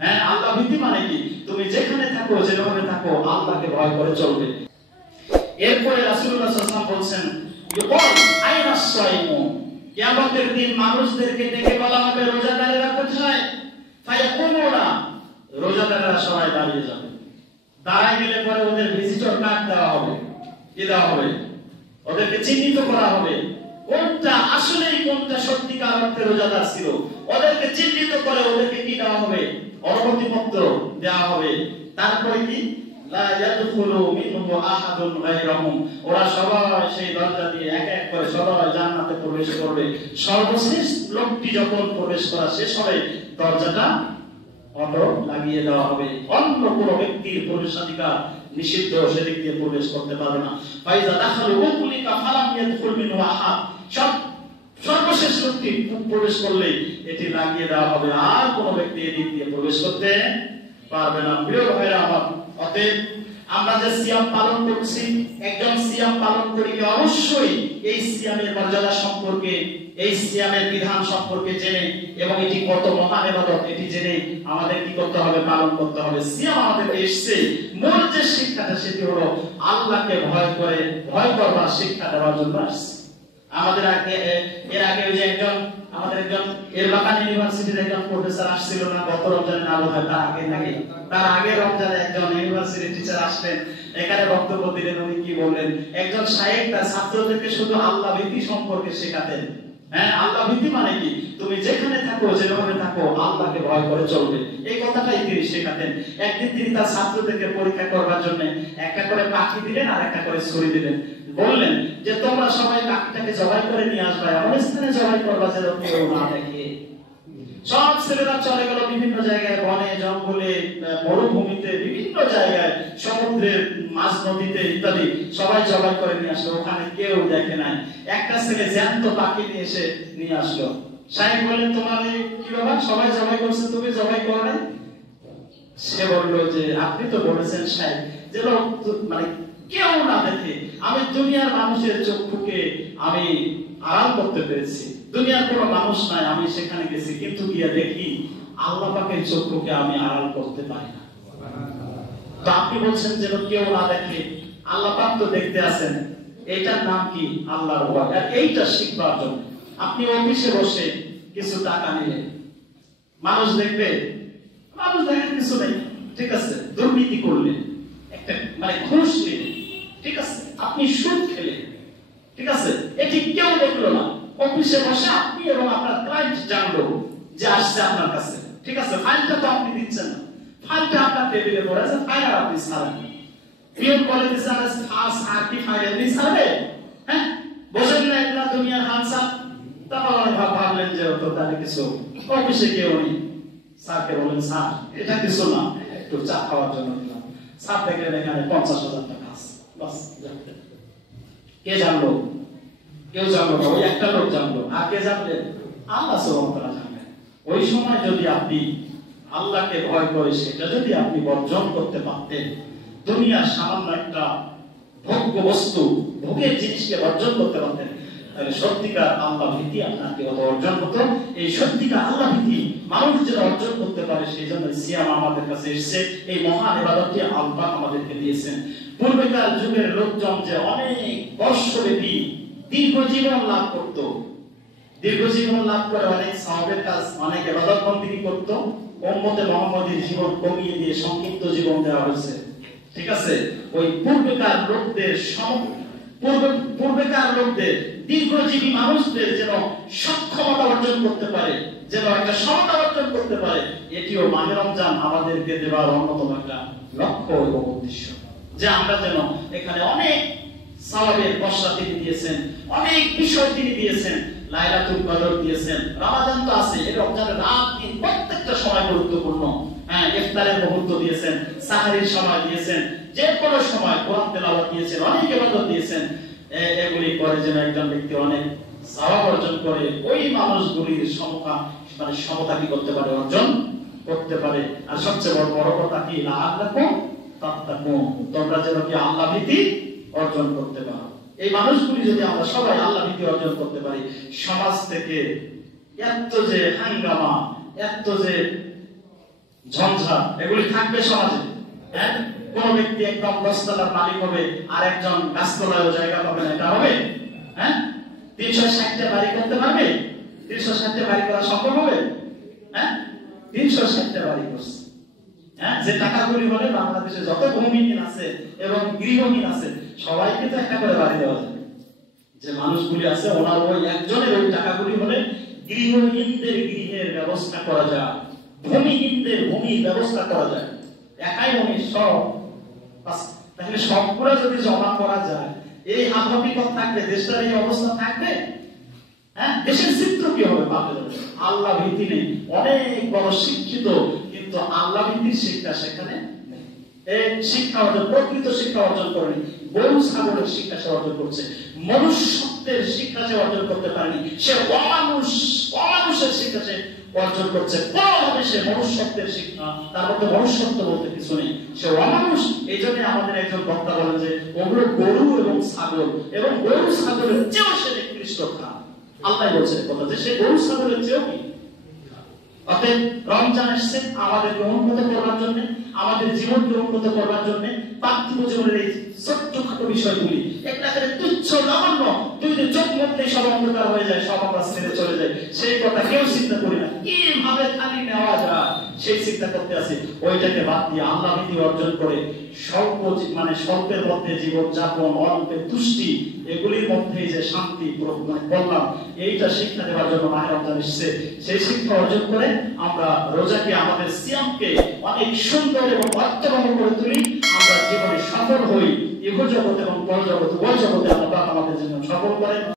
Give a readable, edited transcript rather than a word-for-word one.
হ্যাঁ, আল্লাহ ভীতি মানে কি? তুমি যেখানে থাকো, যেভাবে থাকো, আল্লাহকে ভয় করে চলবে। এরপরে রাসূলুল্লাহ সাল্লাল্লাহু আলাইহি ওয়াসাল্লাম বলছেন, ইউকাল আইনাস সাইমু, কিয়ামতের দিন মানুষদেরকে ডেকে বলা হবে, রোজাদারেরা কোথায়? ফায়াকুমুনা, রোজাদারেরা সবাই দাঁড়িয়ে যাবে। দাঁড়ায় গেলে পরে ওদের ভিজিটর কার্ড দেওয়া হবে। কি দেওয়া হবে? ওদেরকে চিহ্নিত করা হবে কোনটা আসলেই কোনটা সত্যিকার অর্থে রোজাদার ছিল। ওদেরকে চিহ্নিত করে ওদেরকে কি দেওয়া হবে? অনুমতিপত্র দেওয়া হবে। তারপরে কি? লা ইয়াদখুলু মিনহু আহাদুন গায়রুহুম, ওরা সবাই সেই দরজা দিয়ে এক এক করে সবাই জান্নাতে প্রবেশ করবে। সর্বশেষ লোকটি যখন প্রবেশ করা শেষ হবে, দরজাটা অটো লাগিয়ে দেওয়া হবে। অন্য কোন ব্যক্তির প্রবেশাধিকার নিষিদ্ধ, সেদিক দিয়ে প্রবেশ করতে পারবে না। ফাইজা দাখালু উকুলিকা ফালাম ইয়াদখুল মিনহু আহাদ, সর্বশেষ লোকটি প্রবেশ করলে এটি লাগিয়ে দেওয়া হবে, আর কোন ব্যক্তি এদিক দিয়ে প্রবেশ করতে পারবে না। প্রিয় ভাইরা আমার, অতএব আমরা যে সিয়াম পালন করছি, একজন সিয়াম পালন করি অবশ্যই এই সিয়ামের মর্যাদা সম্পর্কে, এই সিয়ামের বিধান সম্পর্কে জেনে এবং এটি কত মহান ইবাদত এটি জেনে আমাদের কি করতে হবে? পালন করতে হবে। সিয়াম আমাদেরকে এসেছে মূল যে শিক্ষাটা, সেটি হলো আল্লাহকে ভয় করবার শিক্ষা দেওয়ার জন্য আসছে। আমাদের এর আগে ওই যে আমাদের একজন এরবাকান ইউনিভার্সিটির একজন প্রফেসর আসছিল না গত রমজানে, না বোধহয় তার আগে রমজানে একজন ইউনিভার্সিটি টিচার আসলেন, এখানে বক্তব্য দিলেন। উনি কি বললেন? একজন শায়েখ তার ছাত্রদেরকে শুধু আল্লাহ ভীতি সম্পর্কে শেখাতেন। হ্যাঁ, আল্লাহ ভীতি মানে কি? তুমি যেখানে থাকো, যেভাবে থাকো, আল্লাহকে ভয় করে চলবে, এই কথাটাই তিনি শেখাতেন। একদিন তিনি তার ছাত্রদেরকে পরীক্ষা করবার জন্য একটা করে পাখি দিলেন আর একটা করে ছুরি দিলেন। বললেন যে তোমরা সবাই পাখিটাকে জবাই করে নিয়ে আসবে, এমন স্থানে জবাই করবা যেন কেউ না দেখে। সব ছেলেরা চলে গেল বিভিন্ন জায়গায়, বনে জঙ্গলে, মরুভূমিতে, বিভিন্ন জায়গায়, সমুদ্রের মাঝ নদীতে ইত্যাদি সবাই জবাই করে নিয়ে আসলো। ওখানে কেউ দেখে নাই। একটা ছেলে জ্যান্ত পাখি নিয়ে এসে নিয়ে আসলো। শায়েখ বললেন, তোমার কি ব্যাপার? সবাই জবাই করছে, তুমি জবাই করো নাই? সে বলল যে আপনি তো বলেছেন শায়েখ যে মানে কেউ না দেখে আমি দুনিয়ার মানুষের চক্ষুকে আমি আড়াল করতে পেরেছি। দুনিয়ার কোনো মানুষ নাই, আমি সেখানে গেছি, কিন্তু গিয়ে দেখি আল্লাহ পাকের চক্ষুকে আমি আড়াল করতে পারি না। তো আপনি বলছেন যে কেউ না দেখে, আল্লাহ পাক তো দেখতে আছেন, এটার নাম কি? আল্লাহর ভয়। আর এইটা শিখবার জন্য আপনি অফিসে বসে কিছু টাকা নিলেন, মানুষ দেখবে, মানুষ দেখার কিছু নেই, ঠিক আছে? দুর্নীতি করলেন, একটা মানে ঘুষ নিলেন, ঠিক আছে? আপনি সুদ খেলেন, ঠিক আছে? এটি কেউ দেখলো না। অফিসে বসে আপনি এবং আপনার ক্লায়েন্ট জানলো যে আসছে আপনার কাছে, ঠিক আছে? ফাইলটা তো আপনি দিচ্ছেন না, ফাইলটা আপনার টেবিলে পড়ে আছে, ফাইল আর আপনি ছাড়েন। পিয়ন বলে দিচ্ছে আর কি ফাইল আপনি ছাড়বে? হ্যাঁ, বসেন না এগুলা দুনিয়ার হালসা। তারপর ভাবলেন যে তো তাহলে কিছু অফিসে কেউ নেই, স্যারকে বলেন স্যার এটা কিছু না, একটু চা খাওয়ার জন্য দিলাম। স্যার দেখলেন এখানে 50,000 টাকা আছে, বাস। কে জানলো? কেউ জানলো না, ওই একটা লোক জানলো। আর কে জানলেন? আল্লাহ সুবহানাহু ওয়া তাআলা জানলেন। ওই সময় যদি আপনি আল্লাহকে ভয় করে সেটা যদি আপনি বর্জন করতে পারতেন, দুনিয়ার সামান্য একটা ভোগ্য বস্তু, ভোগের জিনিসকে বর্জন করতে পারতেন, তাহলে সত্যিকার আল্লাহ ভীতি আপনাকে অর্জন হতো। এই সত্যিকার আল্লাহ ভীতি মানুষ যেন অর্জন করতে পারে, সেই জন্য সিয়াম আমাদের কাছে এসেছে। এই মহান ইবাদতটি আল্লাহ আমাদেরকে দিয়েছেন। পূর্বেকার যুগের লোকজন যে অনেক বর্ষব্যাপী দীর্ঘ জীবন লাভ করত, দীর্ঘ জীবন লাভ করে অনেক সওয়াবের কাজ, অনেক ইবাদত বন্দেগী করত, উম্মতে মুহাম্মাদীর জীবন কমিয়ে দিয়ে সংক্ষিপ্ত জীবন দেওয়া হয়েছে, ঠিক আছে? ওই পূর্বেকার লোকদের দীর্ঘজীবী মানুষদের যেন সক্ষমতা অর্জন করতে পারে, যেন একটা সমতা অর্জন করতে পারে, এটিও মাহে রমজান আমাদেরকে দেওয়ার অন্যতম একটা লক্ষ্য এবং উদ্দেশ্য। যে আমরা যেন এখানে অনেক সওয়াবের বর্ষা তিনি দিয়েছেন, অনেক বিষয় তিনি দিয়েছেন, লাইলাতুল কদর দিয়েছেন, রমাদান তো আছে, এই রমজানের রাত দিন প্রত্যেকটা সময় গুরুত্বপূর্ণ। হ্যাঁ, ইফতারের মুহূর্ত দিয়েছেন, সাহরির সময় দিয়েছেন, যে কোনো সময় কোরআন তেলাওয়াত দিয়েছেন, অনেক ইবাদত দিয়েছেন। এগুলি করে যেন একজন ব্যক্তি অনেক সওয়াব অর্জন করে, ওই মানুষগুলির সমতা কি করতে পারে? অর্জন করতে পারে। আর সবচেয়ে বড় কথা কি? লাআল্লাকুম তাত্তাকুন, তোমরা যেন কি আল্লাহ ভীতি অর্জন করতে পারো। এই মানুষগুলি যদি আমরা সবাই আল্লাহ ভীতি অর্জন করতে পারি, সমাজ থেকে এত যে হাঙ্গামা, এত যে ঝঞ্ঝা এগুলি থাকবে সমাজে। হ্যাঁ, কোন ব্যক্তি একদম 10 তলার মালিক হবে আর একজন গাছতলায় জায়গা পাবে না, এটা হবে? হ্যাঁ, 360টা বাড়ি করতে পারবে? 360টা বাড়ি করা সম্ভব হবে? হ্যাঁ, 360টা বাড়ি করছে। হ্যাঁ, যে টাকাগুলি হলে বাংলাদেশে যত ভূমিহীন আছে এবং গৃহহীন আছে সবাইকে তো একটা করে বাড়ি দেওয়া যাবে। যে মানুষগুলি আছে ওনার ওই একজনের ওই টাকাগুলি হলে গৃহহীনদের গৃহের ব্যবস্থা করা যায়, ভূমিহীনদের ভূমির ব্যবস্থা করা যায়। একাই উনি সব, তাহলে সবগুলো যদি জমা করা যায় এই আধুনিকতা থাকবে, দেশটার এই অবস্থা থাকবে? হ্যাঁ, দেশের চিত্র কি হবে? আল্লাহ ভীতি নেই, অনেক বড় শিক্ষিত কিন্তু আল্লাহ ভীতির শিক্ষা সেখানে নেই। এই শিক্ষা অর্জন, প্রকৃত শিক্ষা অর্জন করেনি, গরু ছাগলের শিক্ষা সে অর্জন করছে, মনুষ্যত্বের শিক্ষা সে অর্জন করতে পারেনি, সে অমানুষের শিক্ষা সে অর্জন করছে। কোনোভাবে সে মনুষ্যত্বের শিক্ষা, তার মধ্যে মনুষ্যত্ব বলতে কিছু নেই, সে অমানুষ। এই জন্য আমাদের একজন বক্তা বলেন যে ওগুলো গরু এবং ছাগল, এবং গরু ছাগলের চেয়েও সে নিকৃষ্ট খারাপ। আল্লাহ বলছে কথা যে সে গরু ছাগলের চেয়েও কি। অতএব রমজান এসেছে আমাদেরকে উন্নত করবার জন্য, আমাদের জীবনকে উন্নত করবার জন্য। পার্থিব জীবনের এই ছোট্টখাটো বিষয়গুলি একেবারে তুচ্ছ নগণ্য, যদি চোখ মুখতেই সব অন্ধকার হয়ে যায়, সব আমরা ছেড়ে চলে যায়, সেই কথা কেউ চিন্তা করি না। কিভাবে খালি নেওয়া যায় সেই চিন্তা করতে আসি। ওইটাকে বাদ দিয়ে আল্লাহ ভীতি অর্জন করে স্বল্পের মধ্যে জীবন যাপন, অল্পের তুষ্টি, এগুলির মধ্যে যে শান্তি কল্যাণ, এইটা শিক্ষা দেওয়ার জন্য মাহে রমজান এসেছে। সেই শিক্ষা অর্জন করে আমরা রোজাকে, আমাদের সিয়ামকে অনেক সুন্দর এবং অর্থবহ করে তুলি, আমরা জীবনে সফল হই। ইহ জগৎ এবং পরজগৎ, উভয় জগতে আল্লাহ আমাদের জন্য সফল করেন।